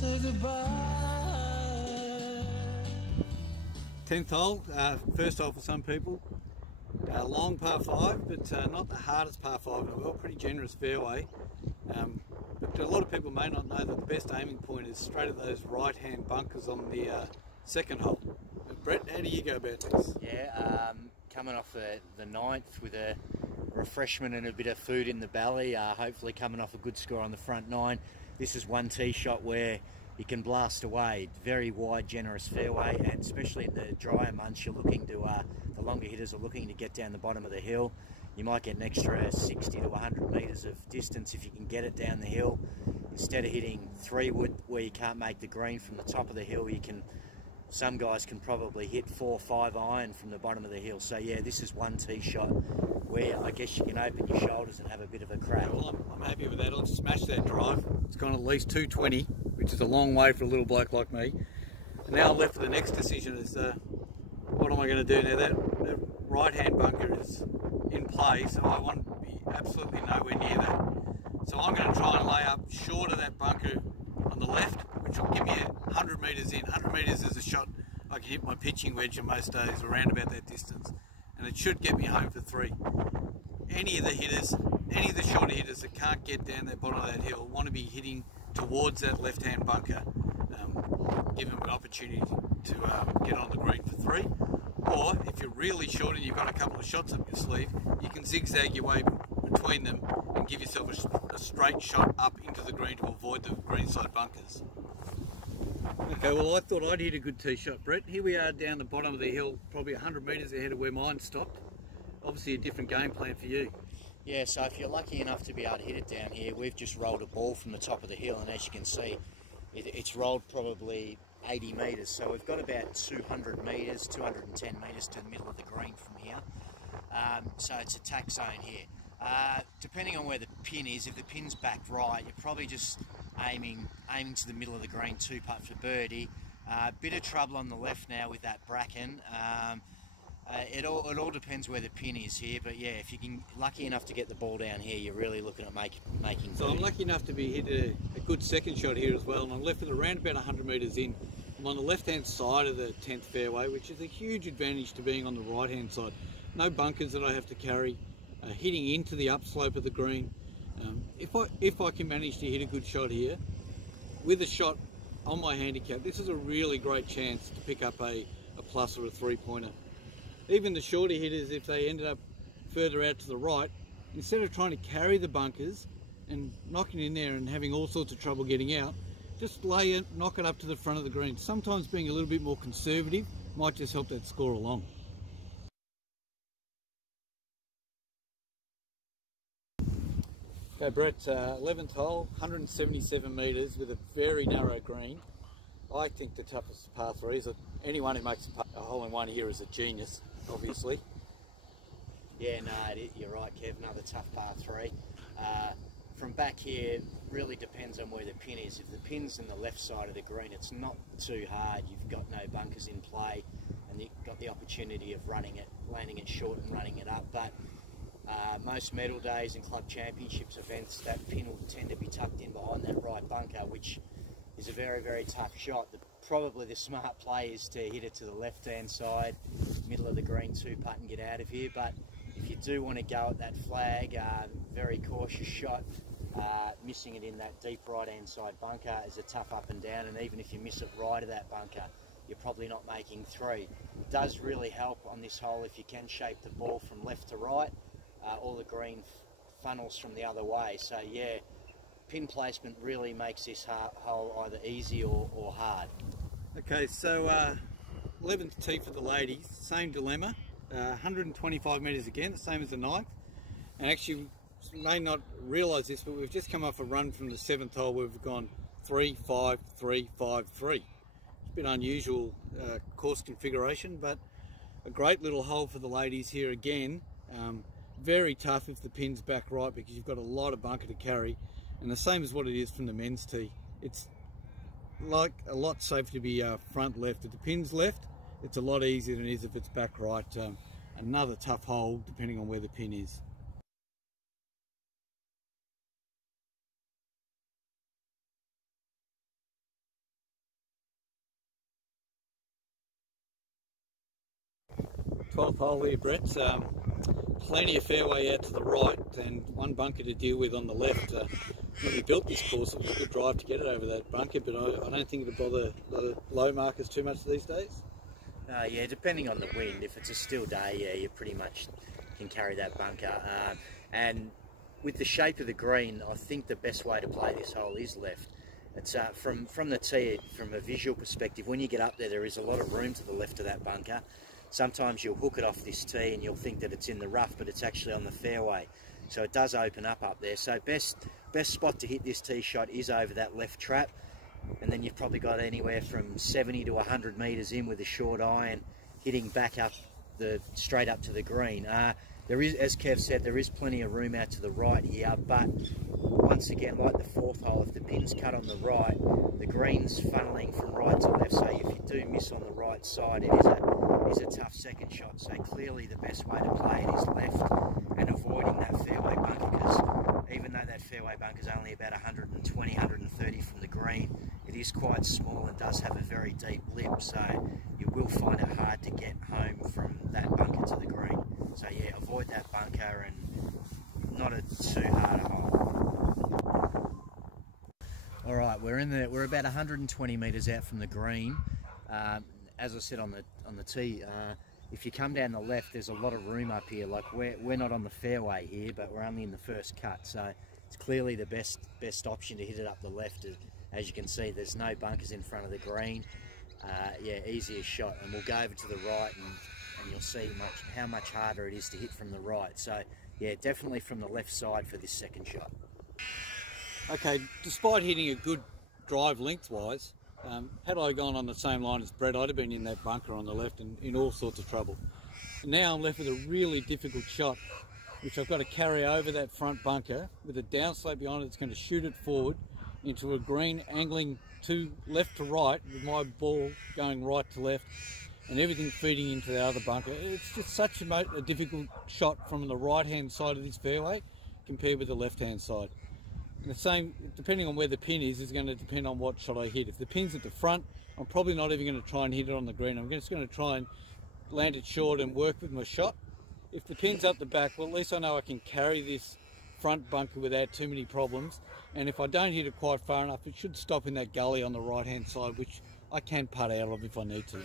say goodbye. 10th hole, first hole for some people. Long par 5, but not the hardest par 5 in the world. Pretty generous fairway. But a lot of people may not know that the best aiming point is straight at those right-hand bunkers on the second hole. Brett, how do you go about this? Yeah, coming off the 9th with a refreshment and a bit of food in the belly, hopefully coming off a good score on the front 9. This is one tee shot where you can blast away. Very wide, generous fairway, and especially in the drier months, you're looking to, the longer hitters are looking to get down the bottom of the hill. You might get an extra 60 to 100 metres of distance if you can get it down the hill. Instead of hitting 3-wood where you can't make the green from the top of the hill, you can, some guys can probably hit 4 or 5 iron from the bottom of the hill. So yeah, this is one tee shot where I guess you can open your shoulders and have a bit of a crack. Well, I'm happy with that. I've smashed that drive. It's gone at least 220, which is a long way for a little bloke like me. And now I'm left for the next decision is what am I going to do now? That right-hand bunker is in play, so I want to be absolutely nowhere near that. So I'm going to try and lay up short of that bunker on the left, which will give me 100 metres in. 100 metres is a shot I can hit my pitching wedge on most days around about that distance. And it should get me home for 3. Any of the hitters, any of the shorter hitters that can't get down that bottom of that hill want to be hitting towards that left-hand bunker. Give them an opportunity to get on the green for 3. Or if you're really short and you've got a couple of shots up your sleeve, you can zigzag your way between them and give yourself a straight shot up into the green to avoid the greenside bunkers. Okay, well I thought I'd hit a good tee shot, Brett. Here we are down the bottom of the hill, probably 100 metres ahead of where mine stopped. Obviously a different game plan for you. Yeah, so if you're lucky enough to be able to hit it down here, we've just rolled a ball from the top of the hill, and as you can see, it's rolled probably 80 metres. So we've got about 200 metres, 210 metres to the middle of the green from here. So it's a tack zone here. Depending on where the pin is, if the pin's back right, you're probably just aiming to the middle of the green 2-putt for birdie. Bit of trouble on the left now with that bracken. It all depends where the pin is here, but yeah, if you can lucky enough to get the ball down here, you're really looking at making birdie. So I'm lucky enough to be hit a good second shot here as well, and I'm left with around about 100 metres in. I'm on the left-hand side of the 10th fairway, which is a huge advantage to being on the right-hand side. No bunkers that I have to carry, hitting into the upslope of the green. If I can manage to hit a good shot here, with a shot on my handicap, this is a really great chance to pick up a plus or a 3-pointer. Even the shorter hitters, if they ended up further out to the right, instead of trying to carry the bunkers and knocking in there and having all sorts of trouble getting out, just lay it, knock it up to the front of the green. Sometimes being a little bit more conservative might just help that score along. Okay, Brett, 11th hole, 177 metres with a very narrow green. I think the toughest par 3 is anyone who makes a hole in one here is a genius, obviously. Yeah, no, you're right, Kev. Another tough par 3. From back here, really depends on where the pin is. If the pin's in the left side of the green, it's not too hard. You've got no bunkers in play, and you've got the opportunity of running it, landing it short and running it up. But most medal days and club championships events, that pin will tend to be tucked in behind that right bunker, which is a very, very tough shot. Probably the smart play is to hit it to the left-hand side, middle of the green 2-putt and get out of here. But if you do want to go at that flag, very cautious shot, missing it in that deep right-hand side bunker is a tough up and down, and even if you miss it right of that bunker, you're probably not making 3. It does really help on this hole if you can shape the ball from left to right, or the green funnels from the other way. So yeah, pin placement really makes this hole either easy or hard. Okay, so 11th tee for the ladies, same dilemma, 125 metres again, the same as the 9th. And actually, you may not realise this, but we've just come off a run from the 7th hole where we've gone 3, 5, 3, 5, 3. It's a bit unusual course configuration, but a great little hole for the ladies here again. Very tough if the pin's back right because you've got a lot of bunker to carry, and the same as what it is from the men's tee. It's like a lot safer to be front left. If the pin's left, it's a lot easier than it is if it's back right. Another tough hole depending on where the pin is. 12th hole here, Brett. Plenty of fairway out to the right and one bunker to deal with on the left. When we built this course, it was a good drive to get it over that bunker, but I don't think it'll bother the low markers too much these days. Yeah, depending on the wind. If it's a still day, yeah, you pretty much can carry that bunker. And with the shape of the green, I think the best way to play this hole is left. It's from the tee, from a visual perspective, when you get up there is a lot of room to the left of that bunker. Sometimes you'll hook it off this tee and you'll think that it's in the rough, but it's actually on the fairway. So it does open up there. So best spot to hit this tee shot is over that left trap. And then you've probably got anywhere from 70 to 100 metres in with a short iron, hitting back up straight up to the green. There is, as Kev said, there is plenty of room out to the right here, but once again, like the 4th hole, if the pin's cut on the right, the green's funneling from right to left, so if you do miss on the right side, it is a tough second shot. So clearly the best way to play it is left and avoiding that fairway bunker, because even though that fairway bunker is only about 120, 130 from the green, it is quite small and does have a very deep lip, so you will find it hard to get home from that bunker to the green. So yeah, avoid that bunker and not a too hard a hole. All right, we're about 120 metres out from the green. As I said on the tee, if you come down the left, there's a lot of room up here. Like we're not on the fairway here, but we're only in the first cut, so it's clearly the best option to hit it up the left. As you can see, there's no bunkers in front of the green. Yeah, easiest shot, and we'll go over to the right and you'll see how much harder it is to hit from the right. So yeah, definitely from the left side for this second shot. Okay, despite hitting a good drive lengthwise, had I gone on the same line as Brett, I'd have been in that bunker on the left and in all sorts of trouble. And now I'm left with a really difficult shot, which I've got to carry over that front bunker with a downslope behind it that's going to shoot it forward into a green angling to left to right, with my ball going right to left and everything feeding into the other bunker. It's just such a difficult shot from the right hand side of this fairway compared with the left hand side. And the same, depending on where the pin is going to depend on what shot I hit. If the pin's at the front, I'm probably not even going to try and hit it on the green. I'm just going to try and land it short and work with my shot. If the pin's up the back, well, at least I know I can carry this front bunker without too many problems. And if I don't hit it quite far enough, it should stop in that gully on the right hand side, which I can putt out of if I need to.